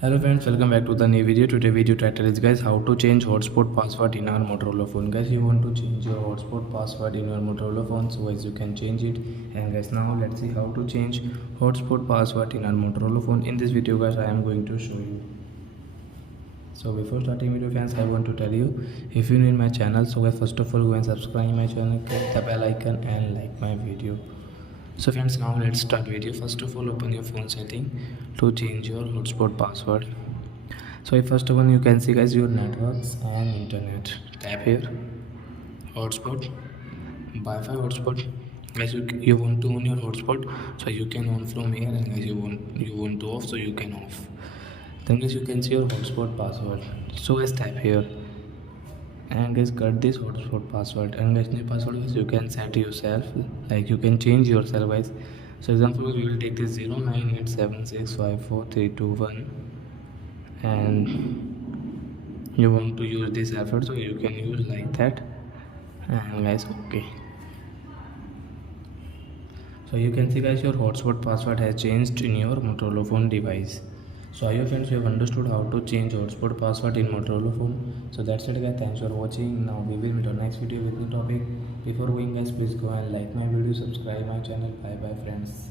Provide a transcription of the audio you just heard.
Hello friends, welcome back to the new video. Today video title is guys how to change hotspot password in our Motorola phone. Guys, you want to change your hotspot password in your Motorola phone, so guys you can change it. And guys, now let's see how to change hotspot password in our Motorola phone. In this video guys, I am going to show you. So before starting video fans, I want to tell you, if you're new in my channel, so guys first of all go and subscribe my channel, click the bell icon and like my video. So friends, now let's start video. First of all, open your phone setting to change your hotspot password. So first of all, you can see guys your networks and internet. Tap here, hotspot, Wi-Fi hotspot. Guys, you want to on your hotspot, so you can on from here, and guys you want to off, so you can off. Then guys you can see your hotspot password. So guys tap here and guys cut this hotspot password, and guys new password guys you can set yourself, like you can change yourself guys. So example we will take this 0987654321 and you want to use this effort, so you can use like that, and guys okay. So you can see guys your hotspot password has changed in your Motorola phone device. So I hope friends you have understood how to change hotspot password in Motorola phone. So that's it guys, thanks for watching. Now we will meet on next video with new topic. Before going guys, please go and like my video, subscribe my channel. Bye bye friends.